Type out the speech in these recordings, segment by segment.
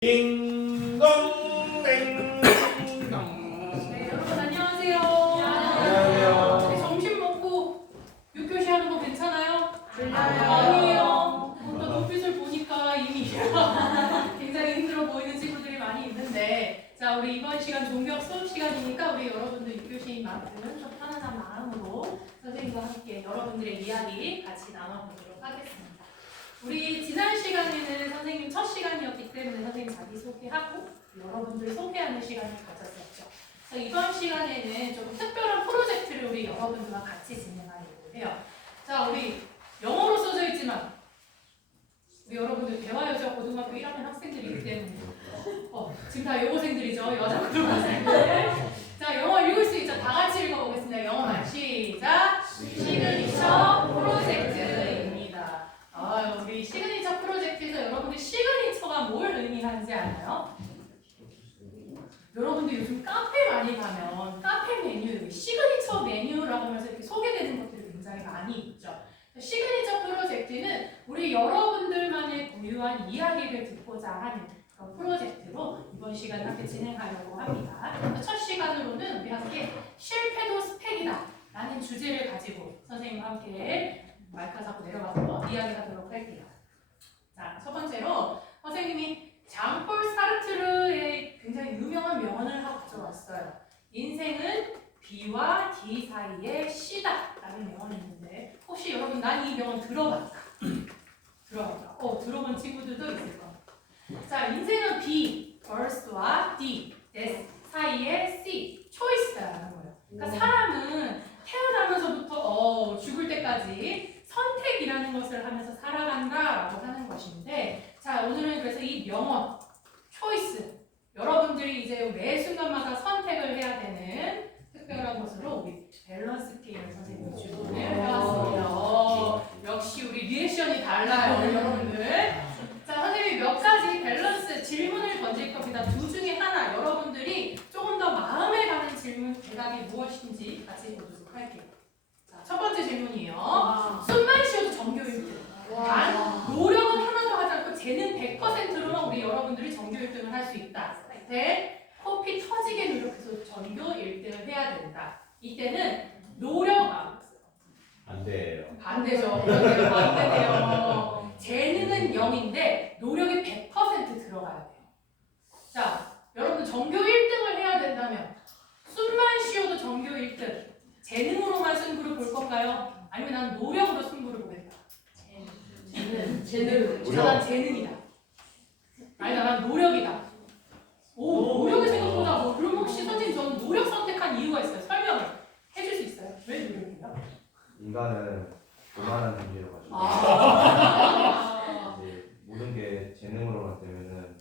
딩동댕동. 네, 여러분 안녕하세요. 안녕하세요. 우리 점심 먹고 6교시 하는 거 괜찮아요? 졸려요. 아니에요. 또 눈빛을 보니까 이미 굉장히 힘들어 보이는 친구들이 많이 있는데, 자, 우리 이번 시간 종교학 수업 시간이니까 우리 여러분들 6교시인 만큼 좀 편안한 마음으로 선생님과 함께 여러분들의 이야기 같이 나눠보도록 하겠습니다. 우리 지난 시간에는 선생님 첫 시간이었기 때문에 선생님 자기소개하고 여러분들 소개하는 시간을 가졌었죠. 이번 시간에는 조금 특별한 프로젝트를 우리 여러분들과 같이 진행하려고 해요. 자, 우리 영어로 써져 있지만 우리 여러분들 대화여자 고등학교 1학년 학생들이기 때문에 지금 다 여고생들이죠. 여자 고등학생들. 자, 영어 읽을 수 있죠? 다 같이 읽어보겠습니다. 영어만 시작! 시그니처 프로젝트입니다. 우리 시그니처 프로젝트에서 여러분들 시그니처가 뭘 의미하는지 알아요? 여러분들 요즘 카페 많이 가면 카페 메뉴, 시그니처 메뉴라고 하면서 이렇게 소개되는 것들이 굉장히 많이 있죠. 시그니처 프로젝트는 우리 여러분들만의 고유한 이야기를 듣고자 하는 그런 프로젝트로 이번 시간 함께 진행하려고 합니다. 첫 시간으로는 우리 함께 실패도 스펙이다 라는 주제를 가지고 선생님과 함께 마이크 잡고 내려가서 이야기하도록 할게요. 자, 첫 번째로 선생님이 장폴 사르트르의 굉장히 유명한 명언을 하고 가져왔어요. 인생은 B와 D 사이의 C다 라는 명언이 있는데 혹시 여러분 난 이 명언 들어봤다? 들어봤다? 들어본 친구들도 있을 겁니다. 자, 인생은 B, birth와 D, death 사이의 C, choice다라는 거예요. 그러니까 사람은 태어나면서부터 죽을 때까지 선택이라는 것을 하면서 살아간다라고 하는 것인데, 자, 오늘은 그래서 이 명언, choice, 여러분들이 이제 매 순간마다 선택을 해야 되는 특별한 것으로 우리 밸런스 게임을 선생님이 주문을 해왔습니다. 역시 우리 리액션이 달라요, 여러분들. 자, 선생님이 몇 가지 밸런스 질문을 던질 겁니다. 둘 중에 하나, 여러분들이 조금 더 마음에 가는 질문, 대답이 무엇인지 같이 보도록 할게요. 자, 첫 번째 질문이에요. 숨만 쉬어도 정교 1등. 단, 노력은 하나도 하지 않고 재능 100%로만 우리 여러분들이 정교 1등을 할 수 있다. 대, 코피 터지게 노력해서 전교 1등을 해야 된다. 이때는 노력, 안 돼요. 반대죠. 반대네요. 재능은 0인데 노력이 100% 들어가야 돼요. 자, 여러분 전교 1등을 해야 된다면 숨만 쉬어도 전교 1등 재능으로만 승부를 볼 건가요? 아니면 난 노력으로 승부를 보겠다. 재능. 난 재능이다. 아니 난 노력이다. 노력이 생각보다 그럼 혹시 선생님 저는 노력 선택한 이유가 있어요. 설명을 해줄 수 있어요? 왜 노력이에요? 인간은 교만한 존재여가지고 이제 모든 게 재능으로만 되면은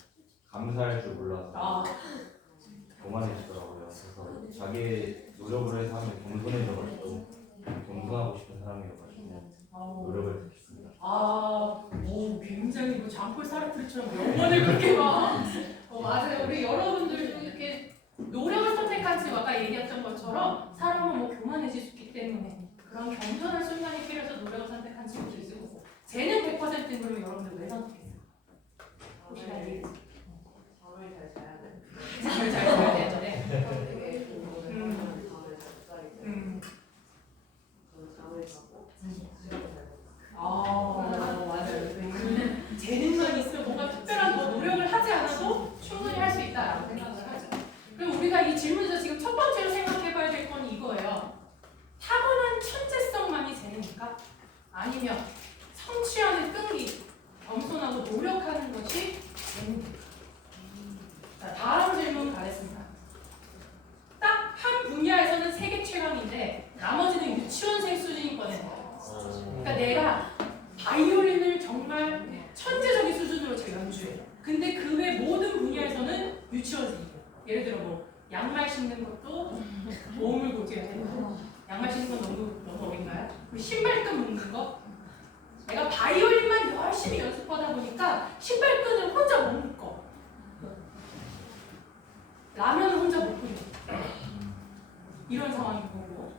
감사할 줄 몰라서 교만해지더라고요. 그래서 자기 노력으로 해서 하면 겸손해져가지고 겸손하고 싶은 사람이어가지고 노력을 했습니다. 굉장히 장폴 사르트르처럼 영혼을 그렇게 막 맞아요. 우리 여러분들도 이렇게 노력을 선택한 지금 아까 얘기했던 것처럼 사람은 교만해질 수 있기 때문에 그런 겸손한 순간이 필요해서 노력을 선택한 친구도 있을 거고 재능 100%인 그러면 여러분들 왜 선택했어요? 혹시 알겠어요? 잠을 잘 자야 돼요. 네. 맞아요. 재능만 있으면 뭔가 특별한 노력을 하지 않아도 충분히 할 수 있다라고 생각을 하죠. 그럼 우리가 이 질문에서 지금 첫 번째로 생각해봐야 될 건 이거예요. 타고난 천재성만이 재능일까? 아니면 성취하는 끈기, 겸손하고 노력하는 것이 재능일까? 자, 다음 질문 가겠습니다. 딱 한 분야에서는 세계 최강인데 나머지는 유치원생 수준인 거네요. 그러니까 내가 바이올린을 정말 천재적인 수준으로 제가 연주해요. 근데 그 외 모든 분야에서는 유치원생이에요. 예를 들어 양말 신는 것도 도움을 고쳐야 되고 양말 신는 건 너무 어린가요? 신발끈 묶는 거? 내가 바이올린만 열심히 연습하다 보니까 신발끈을 혼자 못 묶어. 라면을 혼자 못 끓여. 이런 상황인 거고.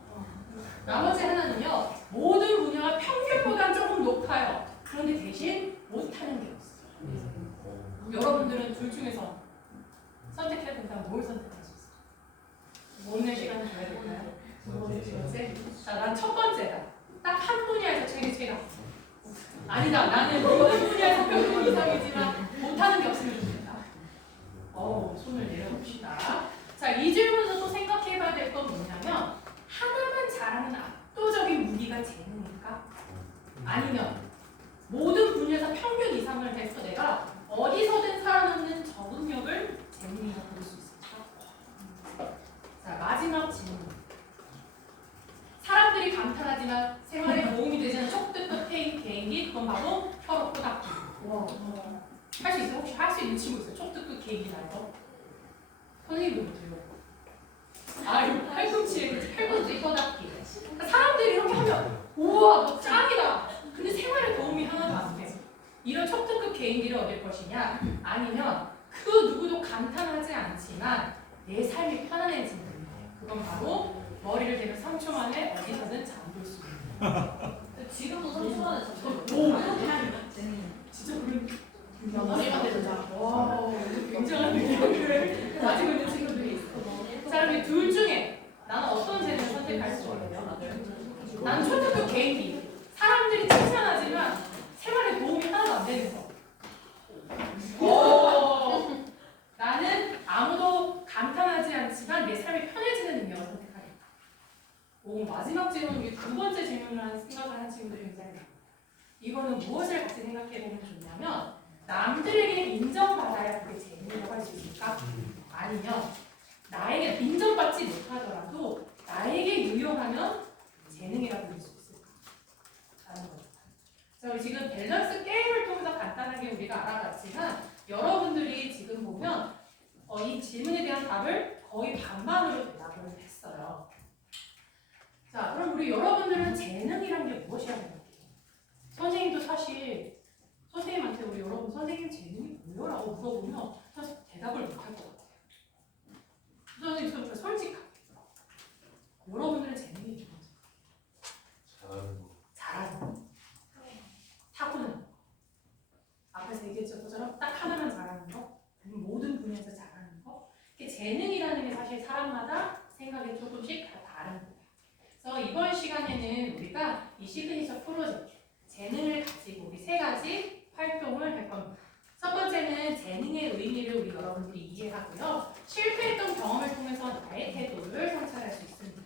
나머지 하나는요. 모든 분야가 평균보다 조금 높아요. 그런데 대신 못하는 게 없어요. 여러분들은 둘 중에서 선택해본다면 뭘 선택할 수 있어? 모르는 시간을 줘야 될까요? 두 번째. 자, 난 첫 번째다. 딱 한 분야에서 제가 아니다. 나는 모든 분야에서 평균 이상이지만 못하는 게 없으면 좋겠다. 손을 내려봅시다. 자, 이 질문도 또 생각해봐야 될 건 뭐냐면 하나만 잘하는 압도적인 무기가 재능일까? 아니면 모든 분야에서 평균 이상을 해서 내가 어디서든 살아남는 적응력을 재능이라고 볼 수 있을까? 자, 마지막 질문. 사람들이 감탄하지만 생활에 도움이 되지 않는 촉득 개인기, 그건 바로 혀로 꼬닥기. 할 수 있어요? 혹시 할 수 있는 친구 있어요? 촉득 개인기 말고? 선생님도 못해요. 이거 팔꿈치 꼬닥기. 그러니까 사람들이 이렇게 하면 우와 너 짱이다. 근데 생활에 도움이 하나도 안 돼. 이런 촉득급 개인기를 얻을 것이냐? 아니면 그 누구도 감탄하지 않지만 내 삶이 편안해지는 그건 바로 머리를 대면 3초 만에 어디서든 잠들 수 있는. 지금도 3초 만에 잠들어. 진짜 그런. 머리만 대면 자. 와, 굉장한 능력을 가지고 있는 친구들이 있어. 자, 그럼 둘 중에 나는 어떤 재능을 선택할 수 있어요? 나는 촉득급 개인기. 사람들이 칭찬하지만 생활에 도움이 하나도 안 되는 거. 나는 아무도 감탄하지 않지만 내 삶이 편해지는 능력을 선택하겠다. 마지막 질문이 두 번째 질문을 생각을 한 친구들이 굉장히 많아요. 이거는 무엇을 같이 생각해보면 좋냐면 남들에게 인정받아야 그게 재능이라고 할 수 있을까? 아니면 나에게 인정받지 못하더라도 나에게 유용하면 재능이라고 볼 수 있을까? 라는 거예요. 자, 우리 지금 밸런스 게임을 통해서 간단하게 우리가 알아봤지만 여러분들이 지금 보면 이 질문에 대한 답을 거의 반반으로 대답을 했어요. 자, 그럼 우리 여러분들은 재능이란 게 무엇이라고 생각해요? 선생님도 사실 선생님한테 우리 여러분 선생님 재능이 뭐라고 물어보면 사실 대답을 못 할 것 같아요. 선생님 솔직하게 여러분들은 재능이 뭐죠? 잘하는 거. 타고난 거. 앞에서 얘기했던 것처럼 딱 하나만 잘하는 거. 아니면 모든 분야에서 잘하는 거. 이게 재능이라는 게 사실 사람마다 생각이 조금씩 다 다른 거예요. 그래서 이번 시간에는 우리가 이 시그니처 프로젝트 재능을 가지고 우리 세 가지 활동을 할 겁니다. 첫 번째는 재능의 의미를 우리 여러분들이 이해하고요. 실패했던 경험을 통해서 나의 태도를 성찰할 수 있습니다.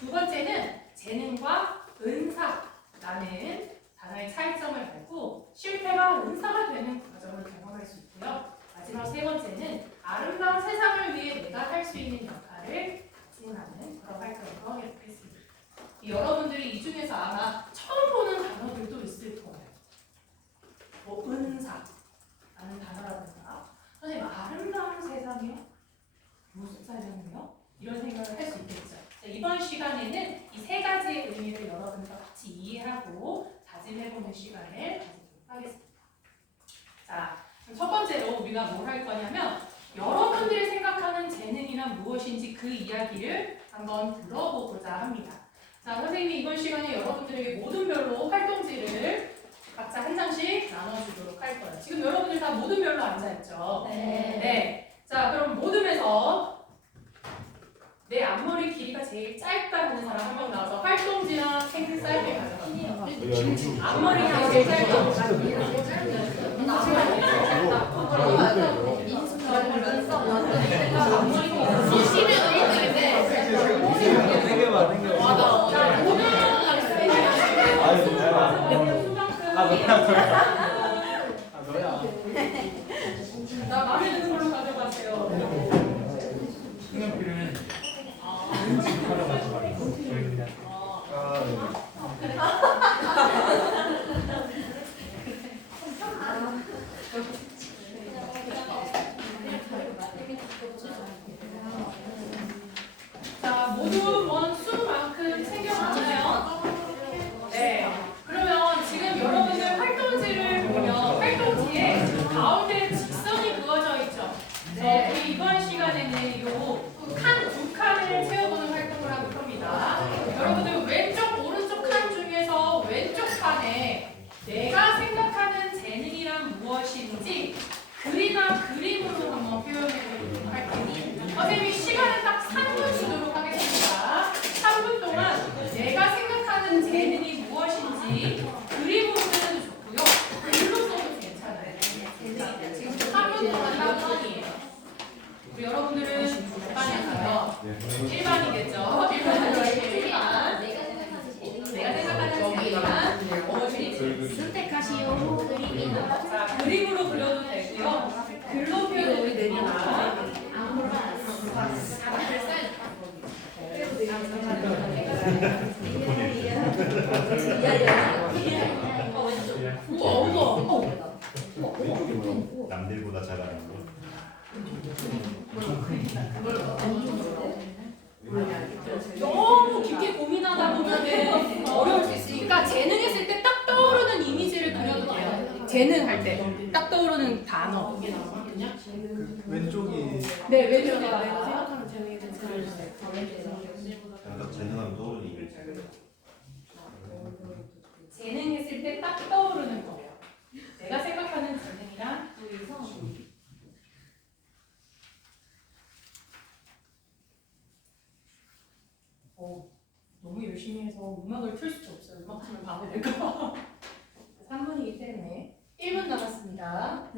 두 번째는 재능과 은사라는 단어의 차이점을 알고 실패가 은사가 되는 과정을 경험할 수 있고요. 마지막 세 번째는 아름다운 세상을 위해 내가 할 수 있는 역할을 지원하는 그런 활동을 하도록 했습니다. 여러분들이 이 중에서 아마 처음 보는 단어들도 있을 거예요. 은사라는 단어라든가 선생님 아름다운 세상이요? 무슨 세상이요? 이런 생각을 할 수 있겠죠. 자, 이번 시간에는 이 세 가지의 의미를 여러분과 같이 이해하고 다짐해보는 시간을 가지도록 하겠습니다. 자, 첫 번째로 우리가 뭘 할 거냐면 여러분들이 생각하는 재능이란 무엇인지 그 이야기를 한번 들어보고자 합니다. 자, 선생님이 이번 시간에 여러분들에게 모든별로 활동지를 각자 한 장씩 나눠주도록 할 거예요. 지금 여러분들 다 모든별로 앉아있죠? 네. 자, 그럼 모둠에서 내 앞머리 길이가 제일 짧다 하는 사람 한 명 나와서 활동지랑 생쌀게 가져가. 앞머리가 제일 짧다. 나 마음에 드는 걸로 가져가세요. 색연필은 자, 모두 원수만큼 챙겨가나요? 네. 그러면 지금 여러분들 활동지를 3번이에요. 우리 여러분들은 몇 반일까요? 1반이겠죠? 1반으로 이렇게 1반. 내가 생각하는 재능이란 선택하시오. 자, 그림으로 그려도 되고요. 글로 표현해도 되지만 남들보다 잘하는 거. 너무 깊게 고민하다 보면 어려울 수 있으니까 재능했을 때 딱 떠오르는 이미지를 그려도 돼요. 재능할 때 딱 떠오르는 단어. 왼쪽이 네, 왼쪽에 생각하는 재능에 대해서 딱 재능하면 떠오르는 이미지. 재능했을 때 딱 떠오르는 거예요. 내가 생각하는 재능이란 너무 열심히 해서 음악을 틀 수도 없어요. 음악 틀면 방해될까. 3분이기 때문에 1분 남았습니다.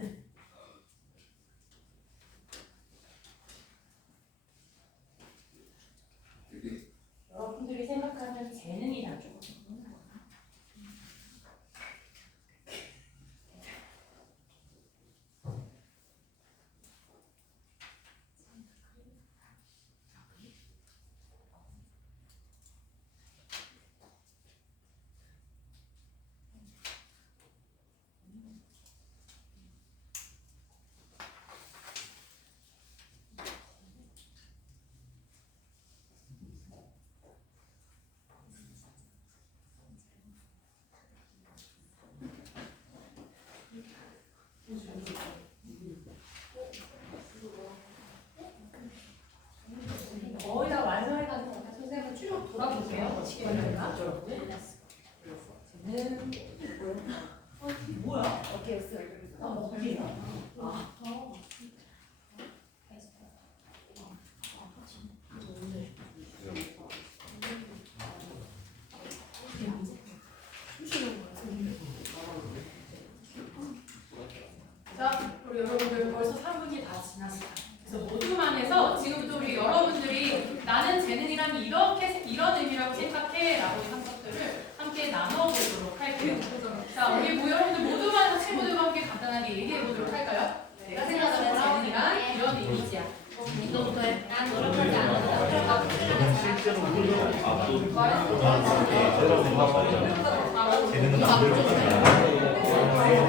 여러분들이 생각하는 재능이란 좀 거의 다 완성해가는 것 같아요. 선생님 쭉 돌아볼게요. 재능 뭐야? 어깨였어요. 어디야? 자, 우리 여러분들 벌써 3분이 다 지났어요. 그래서 모두만 해서 지금부터 우리 여러분들이 나는 재능이란 이런 의미라고 생각해 라고 한 것들을 함께 나눠보도록 할게요. 자, 우리 여러분들 모두만 해서 친구들과 함께 간단하게 얘기해 보도록 할까요? 내가 생각하는 재능이란 이런 이미지야. 이거부터 해. 난 노력하지 않는다. 실제로 제대로 생각하죠. 재능은 남들보다 잘하는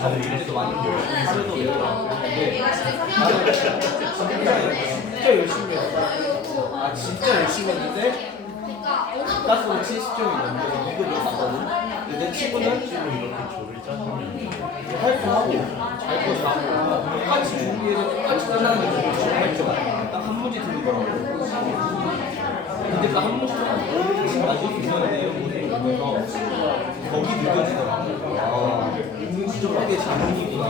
다들 이래도 많이 하루도 진짜 열심히 했어. 아 진짜 열심히 했는데 따스로 70점이 넘는데 이거 몇 받거든? 근데 내 친구는 실제로 이렇게 조를 짜주면 할거 하고 잘 거 잘하고 똑같이 준비해서 똑같이 짜자는 게 8점 딱 한 문제 틀리더라고. 근데 그 한 문제 동안 아주 중요한 내용을 보면서 거기 느껴지더라고. 아, 인지적하게 자문이구나.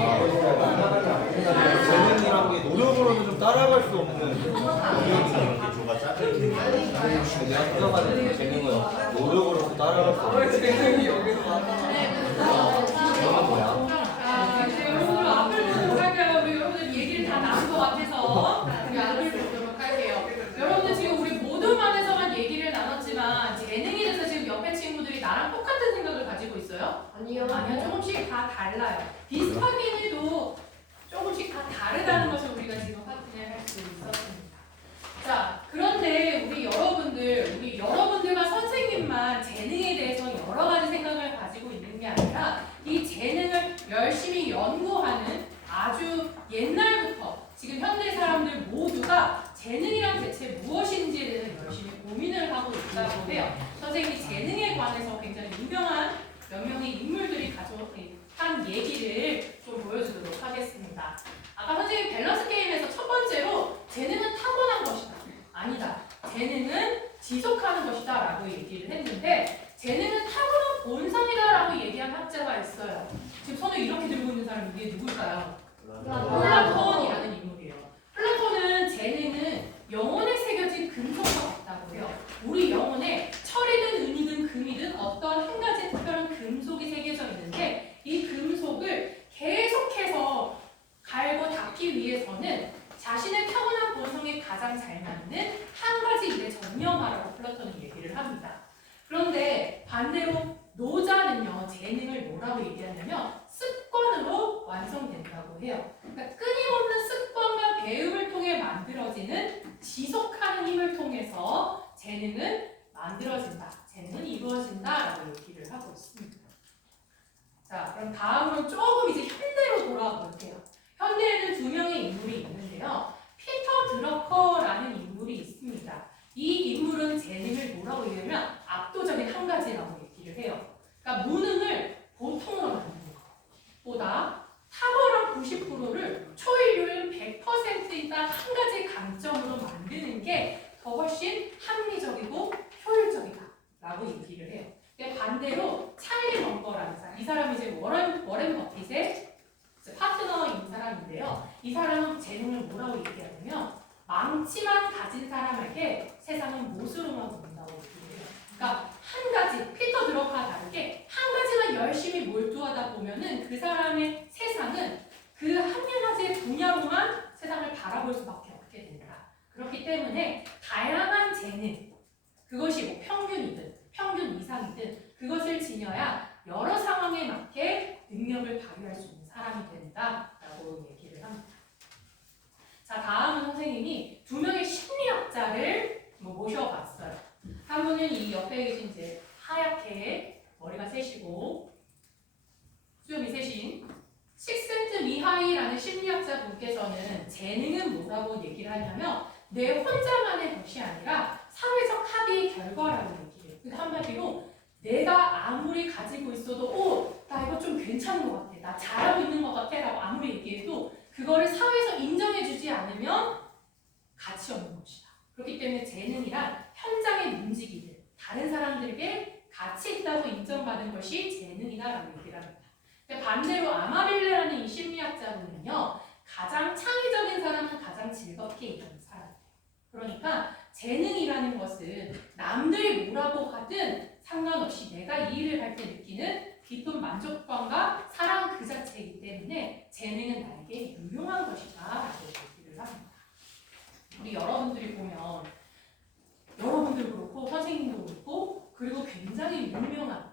재능이란 게 노력으로는 좀 따라갈 수 없는 이렇게 조가 짜져 있는 게 아니라 내가 생각하는 재능은 노력으로 따라갈 수 없는 재능이 여기서 뭐야? 이제 여러분들 앞을 보도록 할까요? 우리 여러분들 얘기를 다 나눈 것 같아서 우리 앞을 보도록 할게요. 여러분들 지금 우리 모두만 해서만 얘기를 나눴지만 재능에 대해서 지금 옆에 친구들이 나랑 똑같은 생각을 가지고 있어요? 아니요. 아니요, 조금씩 다 달라요. 비슷하긴 해도 조금씩 다 다르다는 것을 우리가 지금 확인을 할 수 있었습니다. 자, 그런데 우리 여러분들과 선생님만 재능에 대해서 여러 가지 생각을 가지고 있는 게 아니라 이 재능을 열심히 연구하는 아주 옛날부터 지금 현대 사람들 모두가 재능이란 대체 무엇인지에 대해서 열심히 해요. 선생님이 재능에 관해서 굉장히 유명한 몇 명의 인물들이 한 얘기를 좀 보여주도록 하겠습니다. 아까 선생님 밸런스 게임에서 첫 번째로 재능은 타고난 것이다. 아니다. 재능은 지속하는 것이다 라고 얘기를 했는데 재능은 타고난 본성이다 라고 얘기한 학자가 있어요. 지금 손을 이렇게 들고 있는 사람이 이게 누굴까요? 플라톤이라는 인물이에요. 플라톤은 재능은 영혼에 새겨진 금속과 같다고 해요. 우리 영혼에 철이든 은이든 금이든 어떤 한 가지 특별한 금속이 새겨져 있는데 이 금속을 계속해서 갈고 닦기 위해서는 자신의 타고난 본성에 가장 잘 맞는 한 가지 일에 전념하라고 플라톤은 얘기를 합니다. 그런데 반대로 노자는요, 재능을 뭐라고 얘기하냐면 습관으로 완성된다고 해요. 그러니까 끊임없는 습관과 배움을 통해 만들어지는 지속하는 힘을 통해서 재능은 만들어진다. 재능은 이루어진다라고 얘기를 하고 있습니다. 자, 그럼 다음으로 조금 이제 현대로 돌아와 볼게요. 현대에는 두 명의 인물이 있는데요. 피터 드러커라는 인물이 있습니다. 이 인물은 재능을 뭐라고 얘기하면 압도적인 한 가지라고 얘기를 해요. 그러니까 무능을 보통으로 만드는 것보다 탁월한 90%를 초일률 100%이다 한 가지 강점으로 만드는 게 더 훨씬 합리적이고 효율적이다 라고 얘기를 해요. 근데 반대로 찰리 먼거라는 사람, 이 사람이 이제 워렌 버핏의 파트너인 사람인데요. 이 사람은 재능을 뭐라고 얘기하냐면 망치만 가진 사람에게 세상은 못으로만 본다고 얘기해요. 그러니까 한 가지, 피터 드러커와 다르게 한 가지만 열심히 몰두하다 보면은 그 사람의 세상은 그 한 가지 분야로만 세상을 바라볼 수밖에 없게 된다. 그렇기 때문에 다양한 재능, 그것이 뭐 평균이든 평균 이상이든 그것을 지녀야 여러 상황에 맞게 능력을 발휘할 수 있는 사람이 된다라고 얘기를 합니다. 자, 다음은 선생님이 두 명의 심리학자를 모셔봤어요. 한 분은 이 옆에 계신 이제 하얗게 머리가 세시고 수염이 세신 식센트 미하이라는 심리학자 분께서는 재능은 뭐라고 얘기를 하냐면 내 혼자만의 것이 아니라 사회적 합의의 결과라고 얘기를 해요. 그러니까 한마디로 내가 아무리 가지고 있어도 나 이거 좀 괜찮은 것 같아. 나 잘하고 있는 것 같아 라고 아무리 얘기해도 그거를 사회에서 인정해주지 않으면 가치 없는 것이다. 그렇기 때문에 재능이란 현장의 움직이는 다른 사람들에게 가치 있다고 인정받은 것이 재능이다라고 얘기를 합니다. 반대로 아마빌레라는 이 심리학자분은요, 가장 창의적인 사람은 가장 즐겁게 일하는 사람이에요. 그러니까 재능이라는 것은 남들이 뭐라고 하든 상관없이 내가 이 일을 할 때 느끼는 깊은 만족감과 사랑 그 자체이기 때문에 재능은 나에게 유용한 것이다 라고 얘기를 합니다. 우리 여러분들이 보면 여러분들 그렇고 선생님도 그렇고 그리고 굉장히 유명한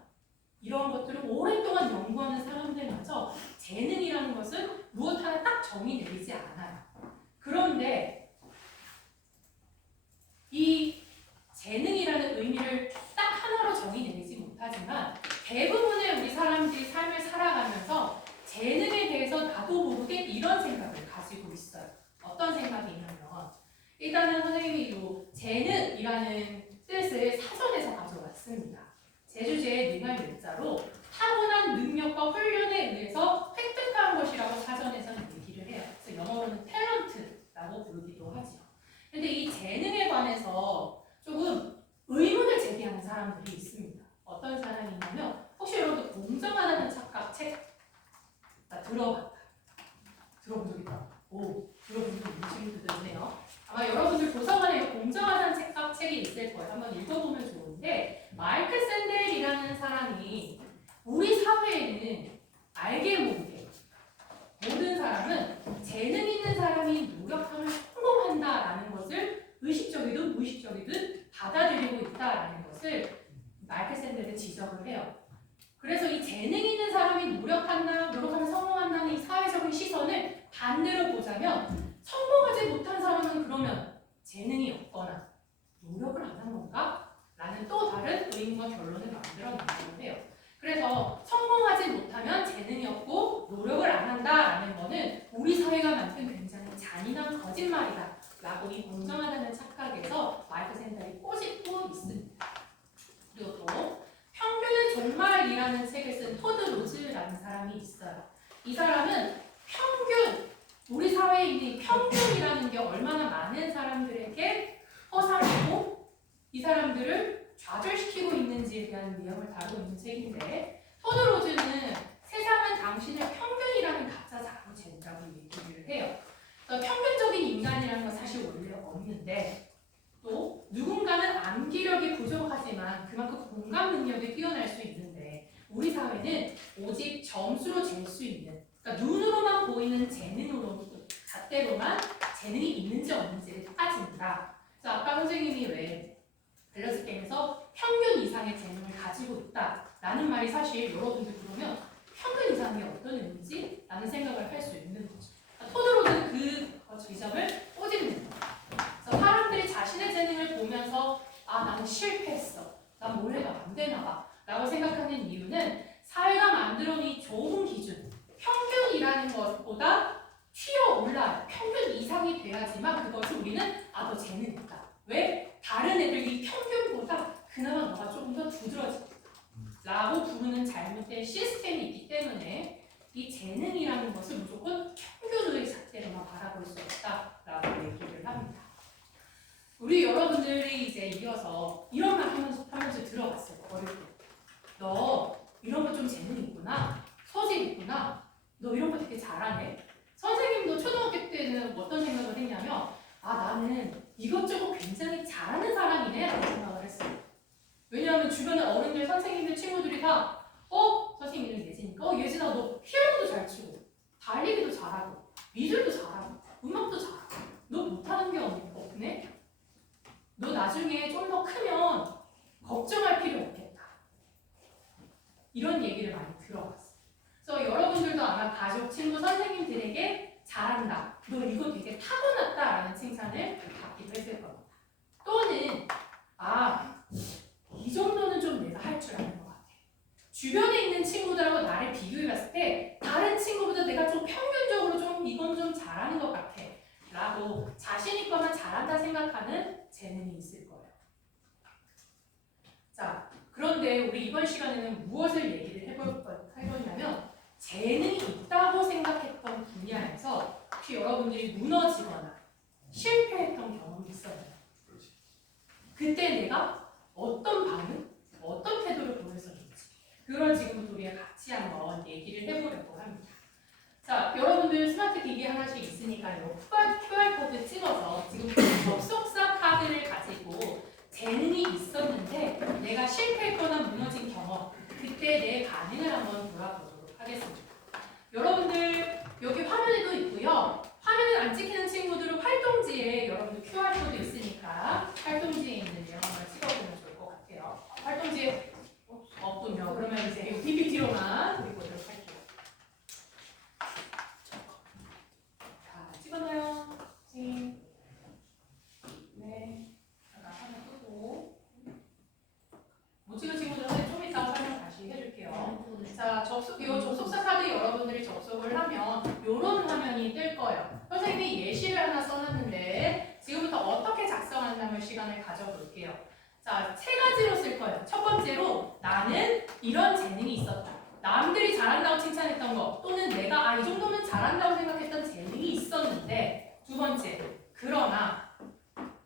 이런 것들을 오랫동안 연구하는 사람들마저 재능이라는 것은 무엇 하나 딱 정의 내리지 않아요. 그런데 이 재능이라는 의미를 딱 하나로 정의 내리지 못하지만 대부분의 우리 사람들이 삶을 살아가면서 재능에 대해서 나도 모르게 이런 생각을 가지고 있어요. 어떤 생각이 있냐면 일단은 선생님이 이 재능이라는 뜻을 사전에서 가져왔습니다. 제주제의 능할 일자로 타고난 능력과 훈련에 의해서 획득한 것이라고 사전에서는 얘기를 해요. 그래서 영어로는 탤런트라고 부르기도 하죠. 근데 이 재능에 관해서 조금 의문을 제기하는 사람들이 있습니다. 어떤 사람이냐면 혹시 여러분들 공정하다는 착각 책 들어본 적 있다. 들어본 적 있는 친구들도 있네요. 아마 여러분들 도서관에 공정하다는 책이 있을 거예요. 한번 읽어보면 좋은데 마이클 샌델이라는 사람이 우리 사회에는 알게 모르게 모든 사람은 재능 있는 사람이 노력하면 성공한다라는 것을 의식적이든 무의식적이든 받아들이고 있다라는 것을 마이클 샌델은 지적을 해요. 그래서 이 재능 있는 사람이 노력하면 성공한다는 이 사회적인 시선을 반대로 보자면 성공하지 못한 사람은 그러면 재능이 없거나 노력을 안 한 건가? 라는 또 다른 의문과 결론을 만들어낸다고 해요. 그래서 성공하지 못하면 재능이 없고 노력을 안 한다라는 거는 우리 사회가 만든 굉장히 잔인한 거짓말이다 라고 이 공정하다는 착각에서 마이클 샌델이 꼬집고 있습니다. 이상이 있어요. 이 사람은 평균, 우리 사회에 있는 평균이라는 게 얼마나 많은 사람들에게 허상이고 이 사람들을 좌절시키고 있는지에 대한 내용을 다루고 있는 책인데, 토드 로즈는 세상은 당신의 평균이라는 가짜 자꾸 잰다고 얘기를 해요. 그러니까 평균적인 인간이라는 건 사실 원래 없는데, 또 누군가는 암기력이 부족하지만 그만큼 공감 능력이 뛰어날 수 있는데, 우리 사회는 오직 점수로 잴 수 있는, 그러니까 눈으로만 보이는 재능으로, 잣대로만 재능이 있는지 없는지를 따진다. 그래서 아까 선생님이 왜 밸런스 게임에서 평균 이상의 재능을 가지고 있다라는 말이 사실 여러분들 들으면 평균 이상이 어떤 의미지? 라는 생각을 할 수 있는 거죠. 그러니까 토드로는 그 지점을 꼬집는 거예요. 그래서 사람들이 자신의 재능을 보면서 아, 나는 실패했어. 난 뭘 해도 안 되나 봐. 라고 생각하는 이유는 사회가 만들어놓은 좋은 기준, 평균이라는 것보다 튀어 올라요. 평균 이상이 돼야지만 그것을 우리는 아, 너 재능 있다. 왜? 다른 애들이 평균보다 그나마 너가 조금 더 두드러지다 라고 부르는 잘못된 시스템이 있기 때문에 이 재능이라는 것을 무조건 평균의 잣대로만 바라볼 수 없다라고 얘기를 합니다. 우리 여러분들이 이제 이어서 이런 말 하면서 들어봤어요. 어릴 때. 너 이런 거 좀 재능 있구나. 소질 있구나. 너 이런 거 되게 잘하네. 선생님도 초등학교 때는 어떤 생각을 했냐면 아, 나는 이것저것 굉장히 잘하는 사람이네 라고 생각을 했어요. 왜냐하면 주변에 어른들, 선생님들, 친구들이 다 선생님 이름 예진이니까 예진아 너 피아노도 잘 치고 달리기도 잘하고 미술도 잘하고 음악도 잘하고 너 못하는 게 없네? 너 나중에 좀 더 크면 걱정할 필요 없겠다. 이런 얘기를 많이 들어봤어요. 그래서 여러분들도 아마 가족, 친구, 선생님들에게 잘한다. 너 이거 되게 타고났다라는 칭찬을 받기도 했을 겁니다. 또는 이 정도는 좀 내가 할 줄 아는 것 같아. 주변에 있는 친구들하고 나를 비교해봤을 때 다른 친구보다 내가 좀 평균적으로 좀 이건 좀 잘하는 것 같아 라고 자신 있거나 잘한다 생각하는 재능이 있을 거예요. 자, 그런데 우리 이번 시간에는 무엇을 얘기를 해볼 거냐면 재능이 있다고 생각했던 분야에서 혹시 여러분들이 무너지거나 실패했던 경험이 있어요. 그때 내가 어떤 반응, 어떤 태도를 보였었는지 그걸 지금부터 우리가 같이 한번 얘기를 해보려고 합니다. 자, 여러분들 스마트 기기 하나씩 있으니까요. QR코드 찍어서 지금 접속사 카드를 가지고 재능이 있었는데 내가 실패했거나 무너진 경험, 그때 내 반응을 한번 돌아보도록 하겠습니다. 여러분들 여기 화면에도 있고요. 화면을 안 찍히는 친구들은 활동지에 여러분들 QR코드 있으니까 활동지에 있는 내용 한번 찍어보면 좋을 것 같아요. 활동지에 없군요. 그러면 이제 PPT로만 드리도록 할게요. 자, 찍었나요? 네. 잠깐 화면 끄고. 못 찍은 친구들은 좀 이따가 설명 다시 해줄게요. 자, 접속사 카드 여러분들이 접속을 하면 이런 화면이 뜰 거예요. 선생님이 예시를 하나 써놨는데 지금부터 어떻게 작성한다는 시간을 가져볼게요. 자, 세 가지로 쓸 거예요. 첫 번째로 나는 이런 재능이 있었다. 남들이 잘한다고 칭찬했던 거 또는 내가 이 정도면 잘한다고 생각했던 재능이 있었는데, 두 번째, 그러나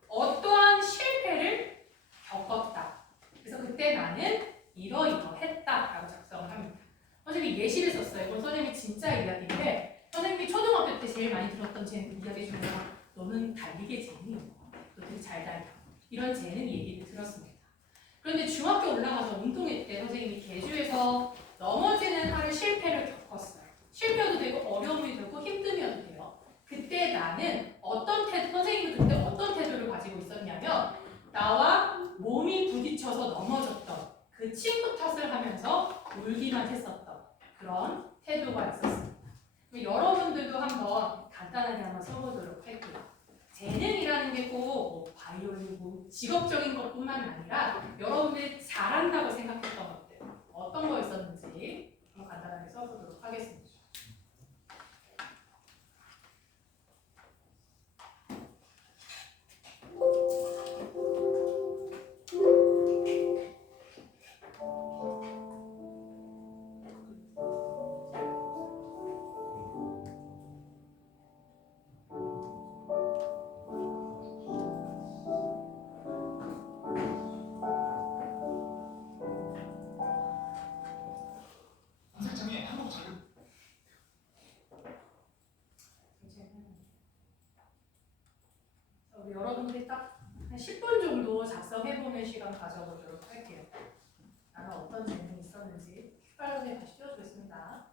어떠한 실패를 겪었다. 그래서 그때 나는 이러이러했다라고 작성을 합니다. 선생님이 예시를 썼어요. 이건 선생님이 진짜 이야기인데 선생님이 초등학교 때 제일 많이 들었던 제 이야기 중에 너는 달리기에 재능이 있는 거. 너 되게 잘 달려. 이런 재능 얘기를 들었습니다. 그런데 중학교 올라가서 운동회 때 선생님이 계주에서 넘어지는 하루 실패를 겪었어요. 실패도 되고 어려움이 되고 힘듦이어도 돼요. 그때 나는 선생님이 그때 어떤 태도를 가지고 있었냐면 나와 몸이 부딪혀서 넘어졌던 그 친구 탓을 하면서 울기만 했었던 그런 태도가 있었습니다. 그럼 여러분들도 한번 간단하게 한번 써보도록 할게요. 재능이라는 게 꼭 바이올리고 직업적인 것뿐만 아니라 여러분들이 잘한다고 생각했던 것들 어떤 거였었는지 한번 간단하게 써보도록 하겠습니다. 알아보도록 할게요. 나는 어떤 질문이 있었는지 빨간색 다시 띄워주겠습니다.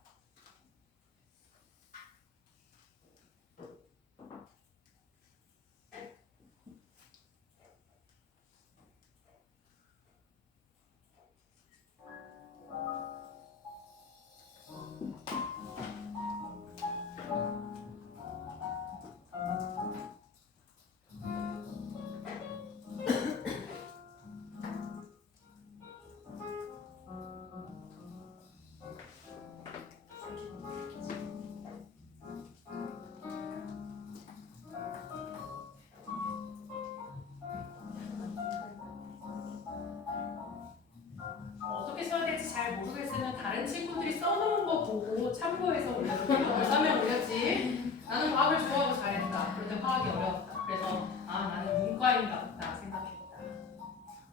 어떻게 써야 될지 잘 모르겠으면 다른 친구들이 써놓은 거 보고 참고해서 올려볼게요. 설명 올렸지? 나는 과학을 좋아하고 잘했다. 그런데 화학이 어려웠다. 그래서 아 나는 문과인가 보다 생각했다.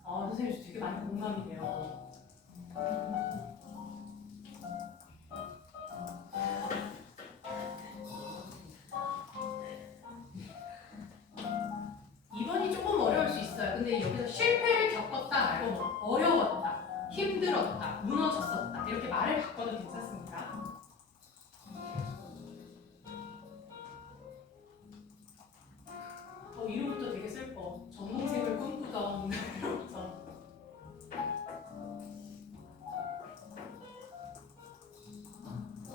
선생님 되게 많이 공감이네요. 이번이 조금 어려울 수 있어요. 근데 여기서 실패를 겪었다 말고 뭐 어려웠다, 힘들었다, 무너졌었다 이렇게 말을 바꿔도 괜찮습니다. 이름부터 되게 슬퍼. 전공생을 꿈꾸던 이름부터.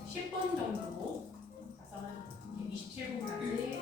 10분 정도 가서는 27분까지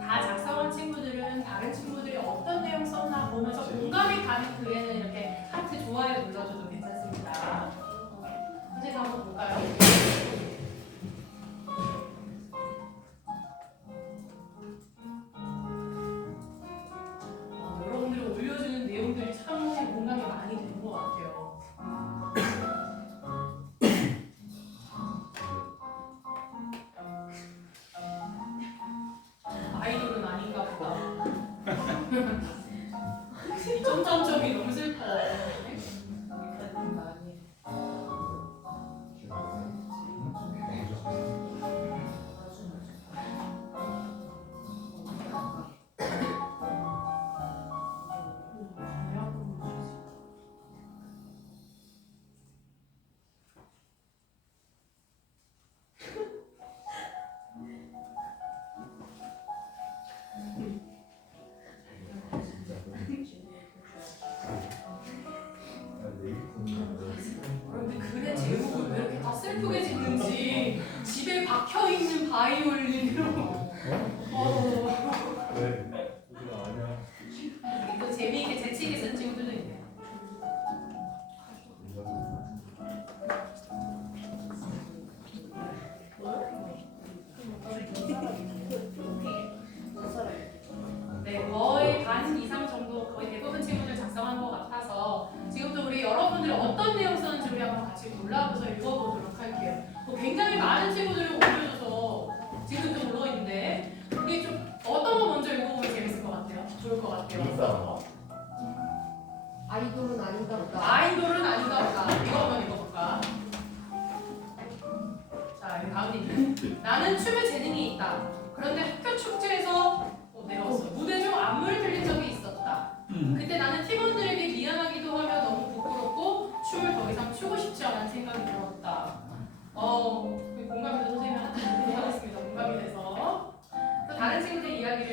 다 작성한 친구들은 다른 친구들이 어떤 내용 썼나 보면서 공감이 가는 글에는 이렇게 하트 좋아요 눌러줘도 괜찮습니다. 선생님 한번 볼까요? 여러분들이 올려주는 내용들이 참 공감이 많이 되는 것 같아요. 아이돌은 아닌가 보다. 점점점이 너무 슬퍼.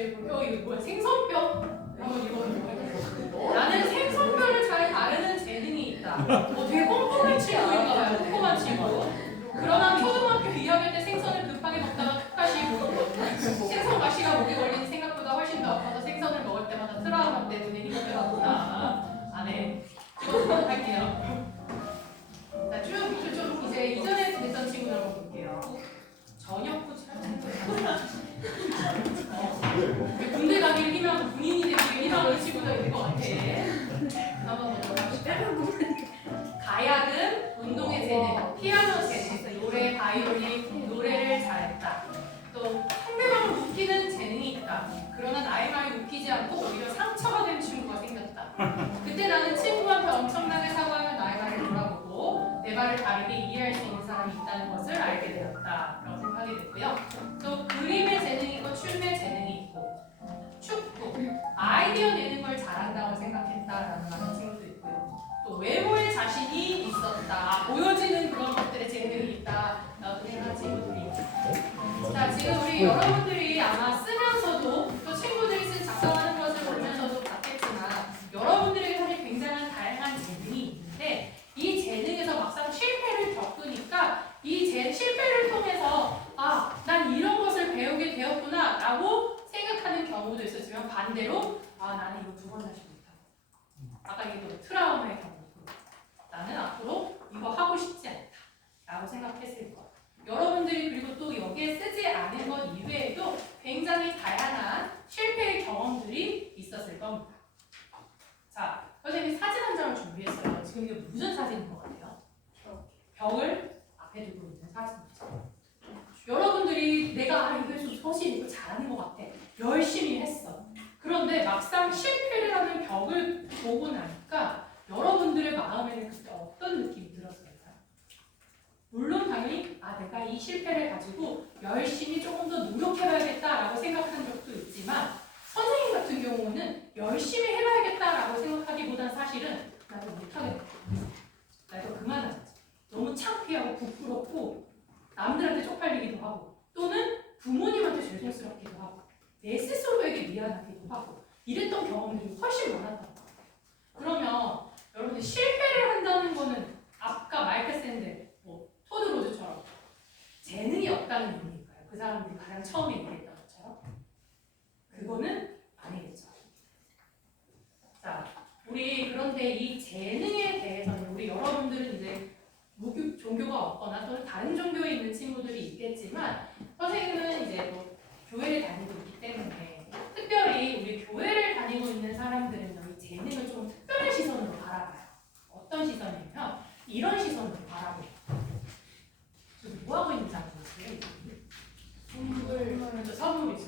이거 뭐야 생선뼈? 이거 나는 생선뼈를 잘 가르는 재능이 있다. 되게 꼼꼼한 친구인가 봐요. 꼼꼼한 친구. 그러나 초등학교 2학년 때 생선을 급하게 먹다가 끝까지 생선 가시가 목에 걸리는 생각보다 훨씬 더 아파서 생선을 먹을 때마다 트라우마 때문에 힘들었구나. 안 해. 좀 할게요. 자, 좀 이제 이전에 지냈던 친구들 한번 볼게요. 저녁 후 군대 가기를 희망, 군인이 되기를 희망하는 친구가 있는 것 같아. 한번 보도록 합시다. 가야금, 운동의 재능, 피아노 재능, 노래, 바이올린, 노래를 잘했다. 또 상대방을 웃기는 재능이 있다. 그러나 나의 말이 웃기지 않고 오히려 상처가 된 친구가 생겼다. 그때 나는 친구한테 엄청나게 사과하며 나의 말을 돌아보고 내 말을 다르게 이해할 수 있는 사람이 있다는 것을 알게 되었다. 라고 생각하게 됐고요. 또 그림의 재능이 있고 춤의 재능이 있고 축구, 아이디어 내는 걸 잘한다고 생각했다라는 많은 친구도 있고요. 또 외모에 자신이 있었다. 보여지는 그런 것들에 재능이 있다라고 생각하는 친구들이 있고. 자, 지금 우리 여러분들이 아마 쓰면서도 또 친구들이 쓴 작성하는 것을 보면서도 봤겠지만 여러분들에게 사실 굉장한 다양한 재능이 있는데 이 재능에서 막상 실패를 겪으니까 이 실패를 통해서 난 이런 것을 배우게 되었구나 라고 생각하는 경우도 있었지만 반대로 나는 이거 2번 다시 못하고 아까 얘기했던 트라우마의 경우 나는 앞으로 이거 하고 싶지 않다 라고 생각했을 거예요. 여러분들이 그리고 또 여기에 쓰지 않은 것 이외에도 굉장히 다양한 실패의 경험들이 있었을 겁니다. 자, 선생님이 사진 한 장을 준비했어요. 지금 이게 무슨 사진인 것 같아요? 벽을 앞에 두고 있는 사진이죠. 여러분들이 내가 이거 좀 사실 이거 잘하는 것 같아. 열심히 했어. 그런데 막상 실패를 하는 벽을 보고 나니까 여러분들의 마음에는 그때 어떤 느낌이 들었을까요? 물론 당연히 내가 이 실패를 가지고 열심히 조금 더 노력해봐야겠다라고 생각한 적도 있지만 선생님 같은 경우는 열심히 해봐야겠다라고 생각하기보단 사실은 나도 못하겠다. 나도 그만하자. 너무 창피하고 부끄럽고 남들한테 쪽팔리기도 하고 또는 부모님한테 죄송스럽기도 하고 내 스스로에게 미안하기도 하고 이랬던 경험들이 훨씬 많았던 것 같아요. 그러면 여러분들 실패를 한다는 거는 아까 마이클 샌델, 토드 로즈처럼 재능이 없다는 의미일까요? 그 사람들이 가장 처음에 얘기했던 것처럼? 그거는 아니겠죠. 자, 우리 그런데 이 재능에 대해서는 우리 여러분들은 이제 종교가 없거나 또는 다른 종교에 있는 친구들이 있겠지만 선생님은 이제 교회를 다니고 있기 때문에 특별히 우리 교회를 다니고 있는 사람들은 이 재능을 좀 특별한 시선으로 바라봐요. 어떤 시선이냐면 이런 시선으로 바라보고 지금 뭐 하고 있는지 아시겠어요? 선물이죠.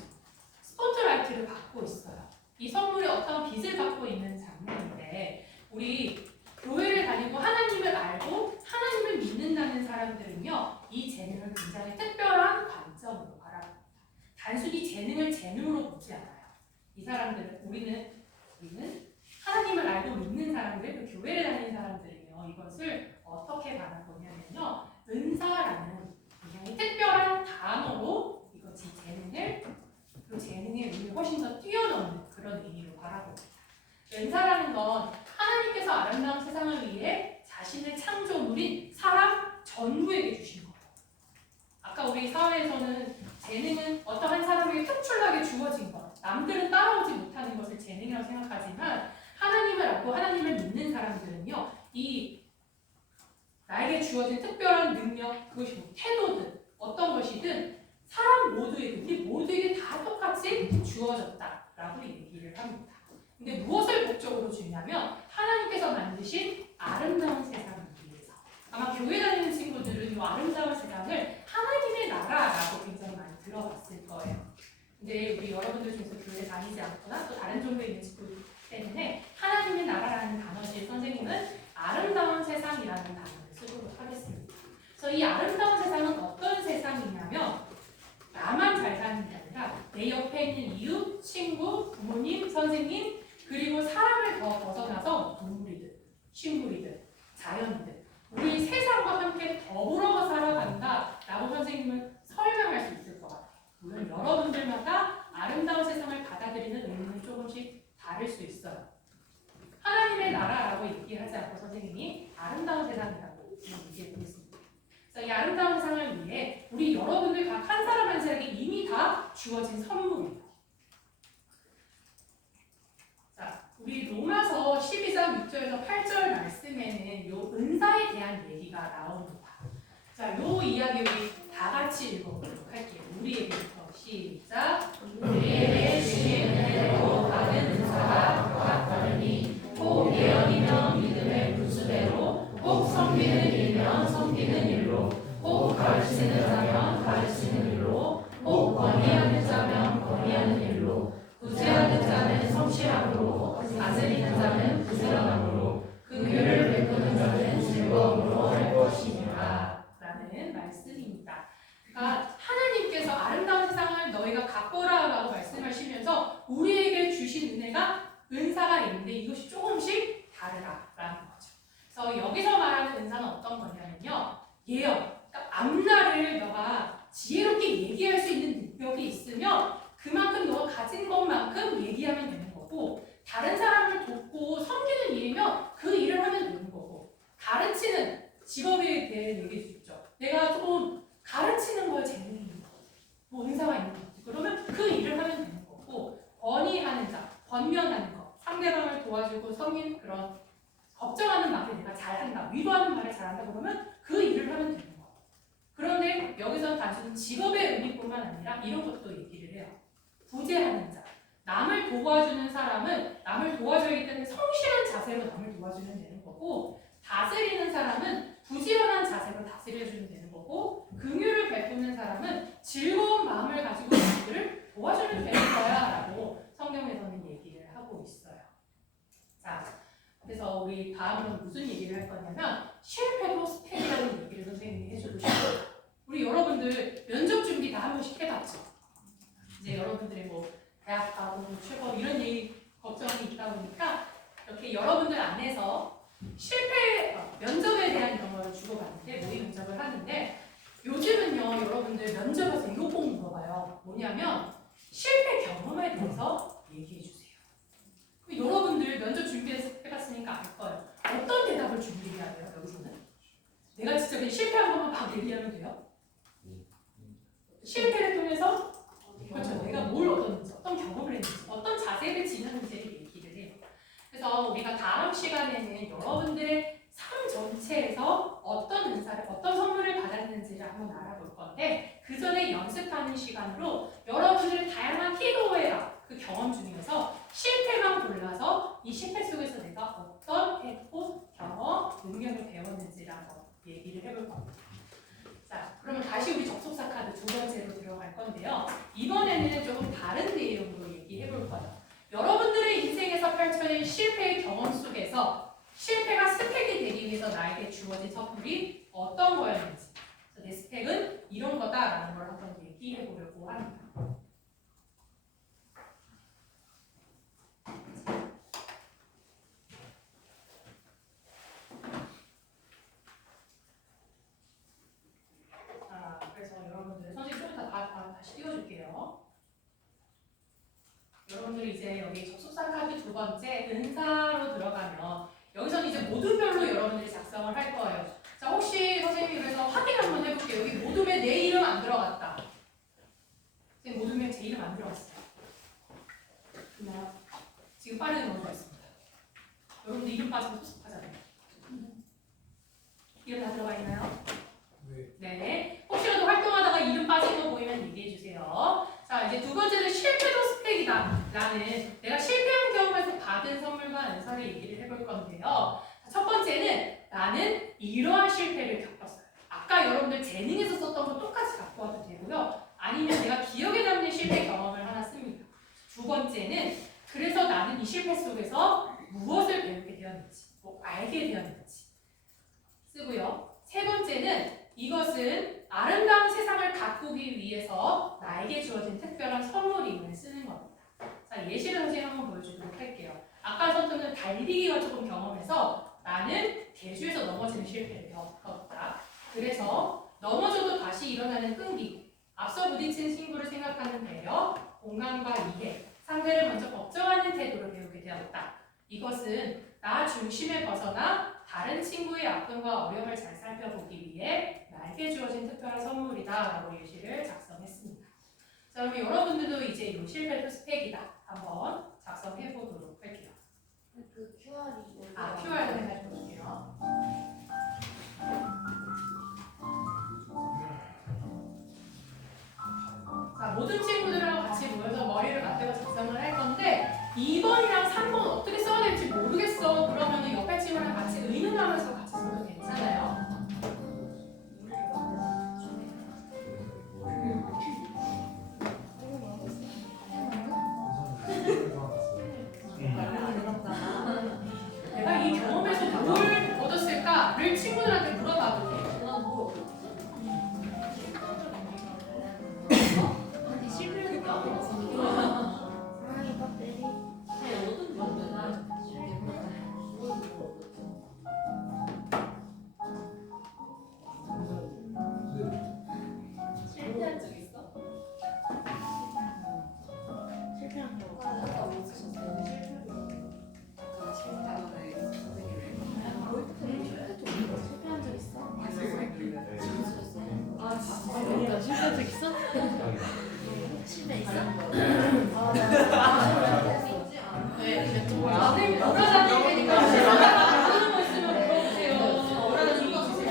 스포트라이트를 받고 있어요. 이 선물이 어떤 빛을 받고 있는 장면인데 우리 교회를 다니고 하나님을 알고 하나님을 믿는다는 사람들은요 이 재능을 굉장히 특별한 관점으로 바라봅니다. 단순히 재능을 재능으로 보지 않아요. 이 사람들은 우리는 하나님을 알고 믿는 사람들, 그 교회를 다니는 사람들은요 이것을 어떻게 바라보냐면요 은사라는 굉장히 특별한 단어로 이것이 그 재능의 의미를 훨씬 더 뛰어넘는 그런 의미로 바라봅니다. 은사라는 건 하나님께서 아름다운 세상을 위해 자신의 창조물인 사람 전부에게 주신 거예요. 아까 우리 사회에서는 재능은 어떠한 사람에게 특출나게 주어진 것, 남들은 따라오지 못하는 것을 재능이라고 생각하지만 하나님을 알고 하나님을 믿는 사람들은요 이 나에게 주어진 특별한 능력, 그것이 뭐 태도든 어떤 것이든 사람 모두에게, 우리 모두에게 다 똑같이 주어졌다라고 얘기를 합니다. 근데 무엇을 목적으로 주냐면 하나님께서 만드신 아름다운 세상을 위해서. 아마 교회 다니는 친구들은 이 아름다운 세상을 하나님의 나라라고 굉장히 많이 들어봤을 거예요. 근데 우리 여러분들 중에서 교회 다니지 않거나 또 다른 종교에 있는 친구들 때문에 하나님의 나라라는 단어실 선생님은 아름다운 세상이라는 단어를 쓰도록 하겠습니다. 그래서 이 아름다운 세상은 어떤 세상이냐면 나만 잘 사는 게 아니라 내 옆에 있는 이웃, 친구, 부모님, 선생님 그리고 사람을 더 벗어나서 동물이든 식물이든 자연이든 우리 세상과 함께 더불어 살아간다라고 선생님은 설명할 수 있을 것 같아요. 물론 여러분들마다 아름다운 세상을 선물이에요. 자, 우리 로마서 12장 6절에서 8절 말씀에는 요 은사에 대한 얘기가 나옵니다. 자, 요 이야기 우리 다 같이 읽어보도록 할게요. 우리에게부터 시작. 우리에게 주신 은혜로 받은 은사가 각 다르니 혹 예언이면 믿음의 분수대로, 혹 섬기는 일면 섬기는 일로, 혹 가르치는 자면 가르치는 일로, 혹 권위하는 자면 권위하는 일로, 구제하는 자는 성실함으로, 다스리는 자는 부지런함으로, 긍휼을 베푸는 자는 즐거움으로 할 것이니라 라는 말씀입니다. 그러니까 하나님께서 아름다운 세상을 너희가 갖보라라고 말씀하시면서 우리에게 주신 은혜가 은사가 있는데 이것이 조금씩 다르다라는 거죠. 그래서 여기서 말하는 은사는 어떤 거냐면요. 예언, 그러니까 앞날을 너가 지혜롭게 얘기할 수 있는 능력이 있으면 그만큼 너가 가진 것만큼 얘기하면 되는 거고, 다른 사람을 돕고 섬기는 일이면 그 일을 하면 되는 거고, 가르치는 직업에 대해 얘기해 주죠. 내가 조금 가르치는 거에 재능이 있는 거지, 뭐 은사가 있는 거지. 그러면 그 일을 하면 되는 거고, 권위하는 자, 권면하는 거, 상대방을 도와주고 섬기는 그런 걱정하는 말을 내가 잘한다, 위로하는 말을 잘한다 그러면 그 일을 하면 되는 거. 그런데 여기서는 단순히 직업의 의미뿐만 아니라 이런 것도 얘기를 해요. 구제하는 자, 남을 도와주는 사람은 남을 도와줘야기 때문에 성실한 자세로 남을 도와주면 되는 거고, 다스리는 사람은 부지런한 자세로 다스려주면 되는 거고, 긍휼을 베푸는 사람은 즐거운 마음을 가지고 남들을 도와주면 되는 거야 라고 성경에서는 얘기를 하고 있어요. 자, 그래서 우리 다음으로 무슨 얘기를 할 거냐면 실패도 스펙이라는 얘기를 선생님이 해주고 싶어요. 우리 여러분들 면접 준비 다 한 번씩 해봤죠? 이제 여러분들의 뭐 대학 가고 취업 이런 얘기 걱정이 있다 보니까 이렇게 여러분들 안에서 실패 면접에 대한 이런 걸 주고받는데, 모의 면접을 하는데 요즘은요 여러분들 면접에서 이거 꼭 물어봐요. 뭐냐면 실패 경험에 대해서 얘기해 주세요. 여러분들 면접 준비해봤으니까 알 거예요. 어떤 대답을 준비해야 돼요? 여기서는 내가 진짜 그냥 실패한 것만 막 얘기하면 돼요? 실패를 통해서 그렇죠. 내가 뭘 얻었는지, 어떤 경험을 했는지, 어떤 자세를 지녔는지를 얘기를 해요. 그래서 우리가 다음 시간에는 여러분들의 삶 전체에서 어떤 은사를, 어떤 선물을 받았는지를 한번 알아볼 건데, 그 전에 연습하는 시간으로 여러분들의 다양한 희도애라 그 경험 중에서 실패만 골라서 이 실패 속에서 내가 어떤 해포, 경험, 능력을 배웠는지를 한번 얘기를 해볼 겁니다. 자, 그러면 다시 우리 접속사 카드 두 번째로 들어갈 건데요. 이번에는 조금 다른 내용으로 얘기해 볼 거예요. 여러분들의 인생에서 펼쳐진 실패의 경험 속에서 실패가 스펙이 되기 위해서 나에게 주어진 선물이 어떤 거였는지, 내 스펙은 이런 거다라는 걸 한번 얘기해 보려고 합니다. 그래서 여러분들 선생님 좀 이따 다시 띄워줄게요. 여러분들 이제 여기 접속사 카드 두 번째 은사로 들어가면 여기서는 이제 모두별로 여러분들이 작성을 할 거예요. 자, 혹시 선생님이 그래서 확인 한번 해볼게요. 여기 모둠에 내 이름 안 들어갔다. 선생님 모둠에 제 이름 안 들어갔어요. 지금 빠르게 넘어가겠습니다. 여러분들 이름 빠지면 섭섭하잖아요. 이름 다 들어가 있나요? 네. 혹시라도 활동하다가 이름 빠진 거 보이면 얘기해 주세요. 자, 이제 두 번째는 실패도 스펙이다 라는 내가 실패한 경험에서 받은 선물과 은사를 얘기를 해볼 건데요. 첫 번째는 나는 이러한 실패를 겪었어요. 아까 여러분들 재능에서 썼던 거 똑같이 갖고 와도 되고요. 아니면 내가 기억에 남는 실패 경험을 하나 씁니다. 두 번째는 그래서 나는 이 실패 속에서 무엇을 배우게 되었는지, 뭐 알게 되었는지 쓰고요. 세 번째는 이것은 아름다운 세상을 가꾸기 위해서 나에게 주어진 특별한 선물임을 쓰는 겁니다. 자, 예시를 선생님 한번 보여주도록 할게요. 아까 선생님은 달리기가 조금 경험해서 나는 계주에서 넘어지는 실패를 겪었다. 그래서 넘어져도 다시 일어나는 끈기, 앞서 부딪힌 친구를 생각하는 배려, 공감과 이해, 상대를 먼저 걱정하는 태도를 배우게 되었다. 이것은 나 중심에 벗어나 다른 친구의 아픔과 어려움을 잘 살펴보기 위해 나에게 주어진 특별한 선물이다 라고 예시를 작성했습니다. 자, 그럼 여러분들도 이제 이 실패도 스펙이다. 한번 작성해 보도록 할게요. 그 QR이 아, QR도 해가지고 볼게요. 자, 모든 친구들하고 같이 모여서 머리를 맞대고 작성을 할 건데 2번이랑 3번 어떻게 써야 될지 모르겠어. 그러면 옆에 친구랑 같이 의논하면서 같이 써도 괜찮아요. 내가 이 경험에서 뭘 얻었을까를 친구들한테 물어봐도 돼. 사랑이 배터리. 실패한 적 있어? 실패한 거. 실패한 적 있어? 아, 진짜 실패한 적 있어? 실패 있어? 왜? 다들 돌아다닐 테니까 모르는 거 있으면 물어보세요. 돌아다니는 거 있으세요?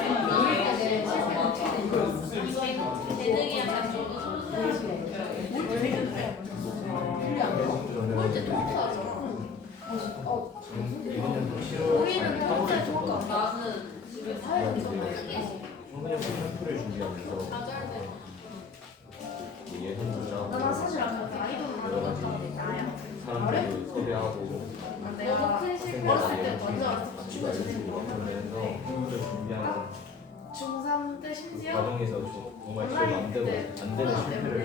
재능이 약간 좀 꼴찌도 못하죠. 우리는 평소에 좋을까? 나는 집에 사회가 선생님 샘플을 준비하면서 예선주나 나 사실 아까 나이도 많이 갔다는데 나야. 사람들을 섭외하고 내가 어렸을 때 완전 맞추고 그러면서 샘플을 준비하는 중3 때 심지어 과정에서 정말 제 맘대로 안 되는 실패를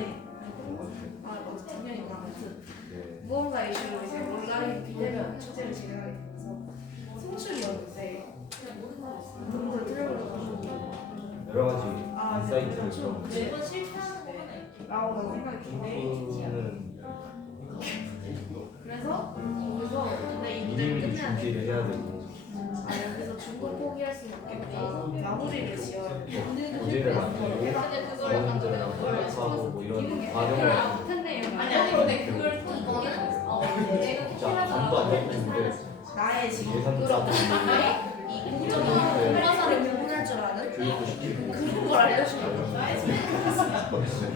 아 맞아 작년이 아무튼 네. 무언가 이슈로 이제 온라인 비대면 축제를 진행하게 되면서 송출이었는데 그걸 들어보려고 여러 가지 인사이트를 좀 매번 실패하는 거 하나 나오는 생각이 드네. 그래서 거기서 근데 이 무대를 미리미리 끝내야 돼. 준비를 해야 되고 여기서 중고 포기할 수는 없겠고 마무리를 지어야 돼. 문제를 만들고 근데 그걸 약간 원인들을 하고 뭐 이런 과정을 못했네요. 아니 근데 그걸 또 이거는 내가 진짜 잠도 안 잡히는데 나의 지금 예산 짜고 이 공정한 혼란사를 구분할 줄 아는 교육도 시키고 그런 걸 알려주는 나의 지금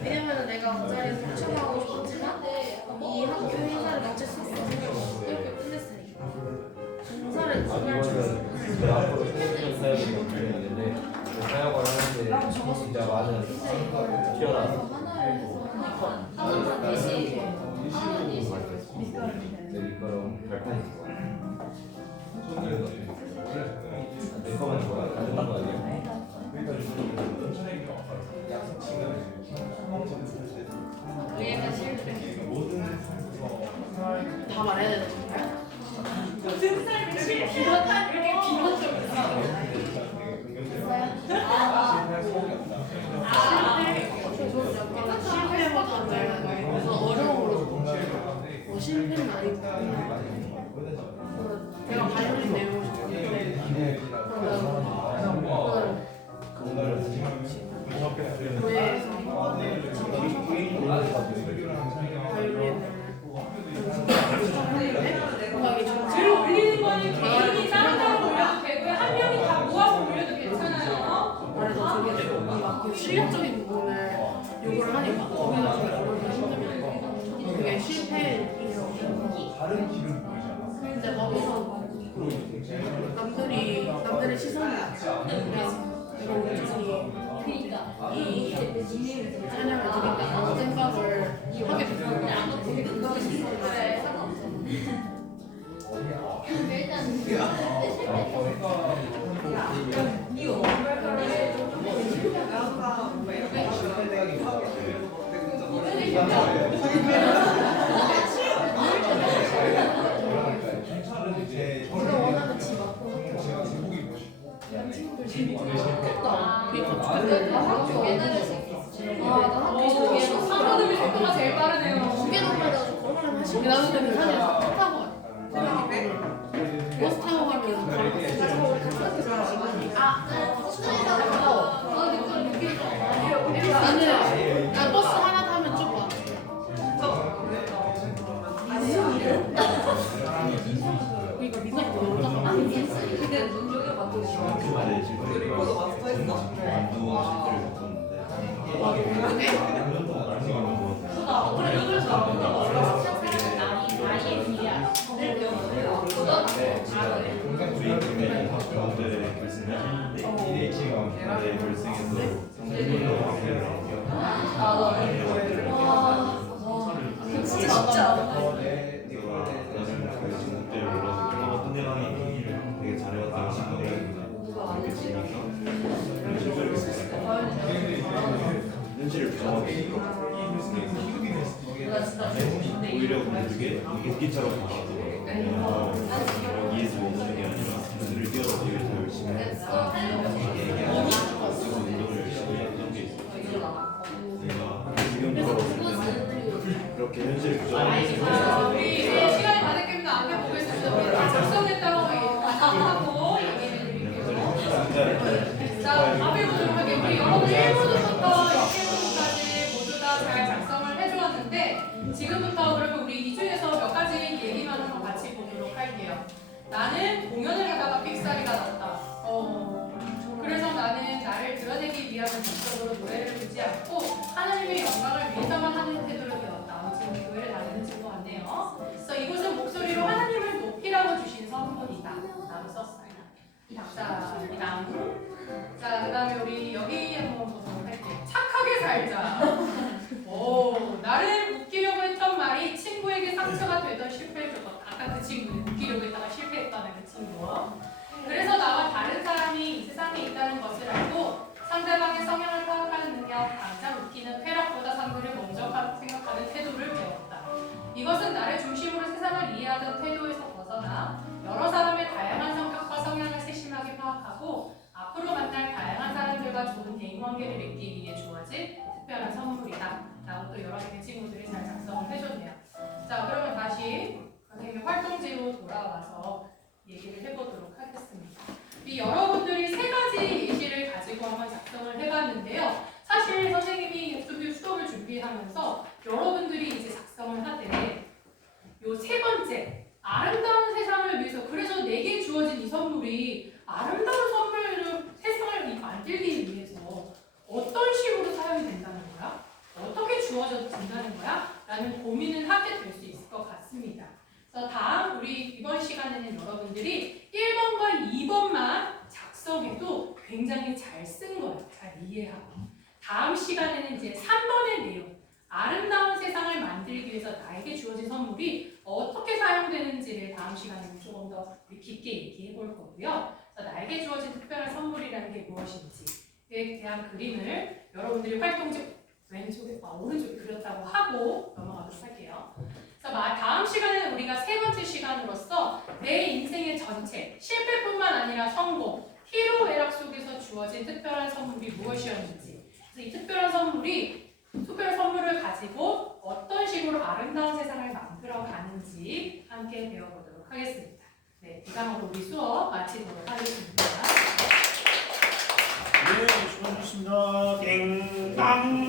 왜냐면 내가 그 자리에서 추천하고 싶었지만 이 학교 행사를 마칠 수 있는 생각을 이렇게 끝냈으니까 공사를 구분할 줄 아는 제 앞으로 생각하는 사역이 있는데 그 사역을 하는데 진짜 많은 튀어나온 하나만 대신 내리거럼 발판이 있을 것 같아요. 내 거만 좋아. 다른 거 아니야? 얘가 실패 다 말해야 되는 건가요? 모든 삶이 실패하다 이렇게 비판적이야. 실패보다 그래서 어려움으로 실패는 아니고 내가 발표를 내용을 적었는데 글 올리는 거는 개인이 따로따로 올려도 되고요. 한 명이 다 모아서 올려도 괜찮아요. 그래서 되게 뭔가 그 실력적인 부분을 요구를 하니까 거기서 좀 어려움이 힘들면 그게 실패예요. 근데 거기서 남들의 시선이 그냥 내가 온전히 이 찬양을 드린다는 생각을 하게 됐어요. 그래. 내가 원하는 집 앞으로 친구들 재밌겠다. 나 학교 나 학교 두개 사모님이 속도가 제일 빠르네요. 두개 넘어가지고 걸어가면 한 10분 나는 근데 부산에서 차 타고 가요. 버스 타고 가면 바로 나는 나 버스 하나 타면 쭉 와. 내실 거니까 완두 실제를 겪었는데 그래 이걸 나이에 비해 우리 팀의 가운데 결승을 결승에서 성공을 하게 진짜 나는 그 중국대를 몰라서 상대방이 되게 잘해왔다고 생각했는데 그렇게 지니까 실제로 현실을 부정하게 오히려 그게 인기처럼 나왔더라고요. 여기에서 머무는 게 아니라 그들을 뛰어서 되게 더 열심히 해서 운동을 열심히 했던 게 있어요. 내가 지금처럼 그렇게 현실을 부정하게 자, 우리 이제 시간이 다 됐겠는데 앞에 보겠습니다. 우리 다 작성했다고 하고 얘기해 드릴게요. 자, 앞에 보도록 할게요. 우리 여러분 1부부터 6부까지 모두 다 잘 작성을 해주었는데 지금부터 그러면 우리 이 중에서 몇 가지 얘기만 한번 같이 보도록 할게요. 나는 공연을 하다가 픽사리가 났다. 그래서 나는 나를 드러내기 위한 목적으로 노래를 부르지 않고 하나님의 영광을 위해서만 하는 태도를 배웠다. 지금 교회를 다니는 친구 같네요. 그래서 이곳은 목소리로 하나님을 높이라고 주신 선물이다. 라고 썼어요. 감사합니다. 자, 그 다음에 우리 여기 한번 보도록 할게요. 착하게 살자. 오, 나를 웃기려고 했던 말이 친구에게 상처가 되던 실패를 줬다. 아까 그 친구는 웃기려고 했다가 실패했다는 그 친구. 그래서 나와 다른 사람이 이 세상에 있다는 것을 알고 상대방의 성향을 파악하는 능력, 당장 웃기는 쾌락보다 상대를 먼저 생각하는 태도를 배웠다. 이것은 나를 중심으로 세상을 이해하던 태도에서 벗어나 여러 사람의 다양한 성격과 성향을 세심하게 파악하고 앞으로 만날 다양한 사람들과 좋은 대인관계를 맺기 위해 주어진 특별한 선물이다. 라고 또 여러 개의 친구들이 잘 작성을 해줬네요. 자, 그러면 다시 선생님 활동지로 돌아와서 얘기를 해보도록 하겠습니다. 이 여러분들이 세 가지 예시를 가지고 한번 작성을 해봤는데요. 사실 선생님이 수업을 준비하면서 여러분들이 이제 작성을 하되 요 세 번째 아름다운 세상을 위해서 그래서 내게 주어진 이 선물이 아름다운 선물을 세상을 만들기 위해서 어떤 식으로 사용이 된다는 거야? 어떻게 주어진다는 거야? 라는 고민을 하게 될 수 있을 것 같습니다. 그래서 다음 우리 이번 시간에는 여러분들이 1번과 2번만 작성해도 굉장히 잘 쓴 거예요. 잘 이해하고. 다음 시간에는 이제 3번의 내용, 아름다운 세상을 만들기 위해서 나에게 주어진 선물이 어떻게 사용되는지를 다음 시간에 조금 더 깊게 얘기해 볼 거고요. 그래서 나에게 주어진 특별한 선물이라는 게 무엇인지에 대한 그림을 여러분들이 활동지 왼쪽에, 오른쪽에 그렸다고 하고 넘어가도록 할게요. 그래서 다음 시간에는 우리가 세 번째 시간으로서 내 인생의 전체, 실패뿐만 아니라 성공, 희로애락 속에서 주어진 특별한 선물이 무엇이었는지, 그래서 이 특별한 선물을 가지고 어떤 식으로 아름다운 세상을 만들어 가는지 함께 배워보도록 하겠습니다. 네, 이상으로 우리 수업 마치도록 하겠습니다. 네, 수고하셨습니다. 땡, 땅.